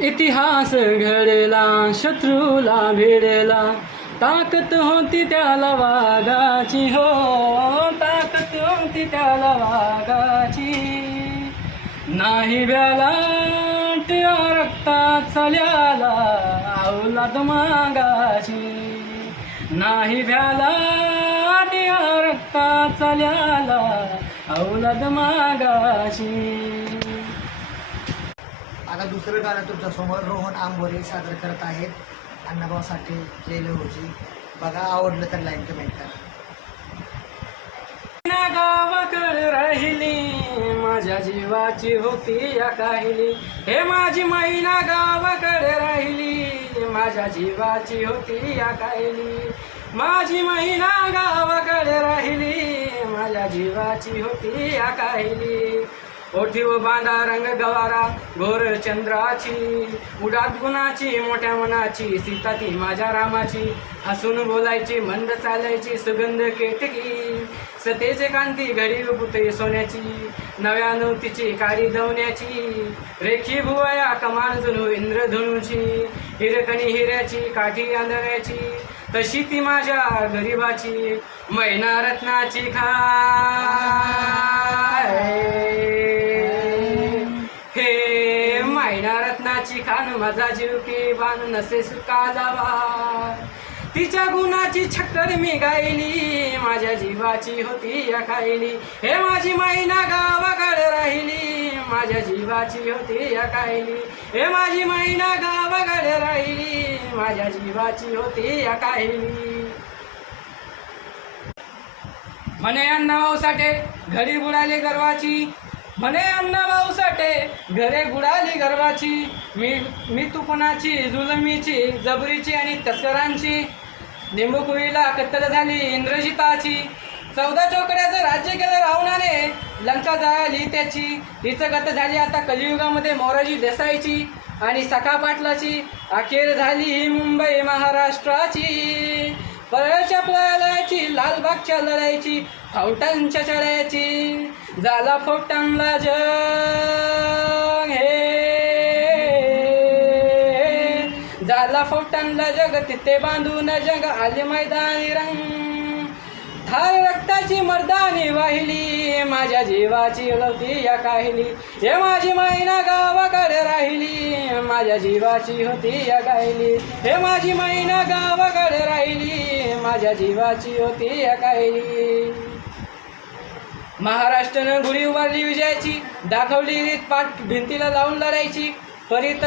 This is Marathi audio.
इतिहास घडला शत्रूला भिडला, ताकद होती त्याला वाघाची हो, ताकद होती त्याला वाघाची. नाही व्याला त्या रक्तात चाल्याला औलाद मागाची, नाही व्याला त्या रक्तात चाल्याला औलाद मागाची. आता दुसरं गाणं तुमच्या समोर रोहन आंबोरे सादर करत आहेत. अण्णाभाऊ साठे, जय लहोजी. बघा, आवडलं तर लाईक कमेंट करा. गावाकडे राहिली माझ्या जीवाची होती या काहिली, हे माझी मैना गावाकडे राहिली माझ्या जीवाची होती या काहिली, माझी मैना गावाकडे राहिली माझ्या जीवाची होती या काहिली. ओठीव बांधा रंग गवारा घोर चंद्राची, उडात गुणाची मोठ्या मनाची, सीता ती माझ्या रामाची. हसून बोलायची मंद चालायची सुगंध केटकी, सतेज कांती घडी पुते सोन्याची, नव्यानं तिची काळी दवण्याची. रेखी भुवया कमान जुनू इंद्रधनुची, हिरकणी हिऱ्याची काठी आंधळ्याची, तशी ती माझ्या गरीबाची मैना रत्नाची रत्नाची खान माझा जीव की बाण नसे सुका जावा. तिच्या गुणाची छक्कर मी गायली माझ्या जीवाची होती या कायली, हे माझी मैना गावाकडे राहिली माझ्या जीवाची होती या कायली, हे माझी मैना गावाकडे राहिली माझ्या जीवाची होती या कायली. म्हणे अण्णाभाऊ साठे घडी बुडाली गर्वाची, म्हणे अण्णाभाऊ साठे घरे बुडाली गर्वाची. मी तुपणाची जुलमीची जबरीची आणि तस्करांची, निंबुकुईला कत्तल झाली इंद्रजिताची. 14 चौकड्याचं राज्य केलं रावणाने, लंका जाळली त्याची. तिचं गत झाली आता कलियुगामध्ये मोरारजी देसाईची आणि सखा पाटलाची. अखेर झाली ही मुंबई महाराष्ट्राची, परळच्या प्रलयाची लालबागच्या लढाईची, फाउंटनच्या चढायची. झाला फोटांना जग हे, झाला फोटांना जग तिथे बांधून जग आले मैदानी रंग. धार रक्ताची मर्दानी वाहिली माझ्या जीवाची होती या काहिली, हे माझी मैना गावाकडे राहिली माझ्या जीवाची होती या काहिली, हे माझी मैना गावाकडे राहिली माझ्या जीवाची होती या काहिली. महाराष्ट्रानं गुढी उभारली विजयाची, दाखवली रीत पाठ भिंतीला लावून लढायची. परित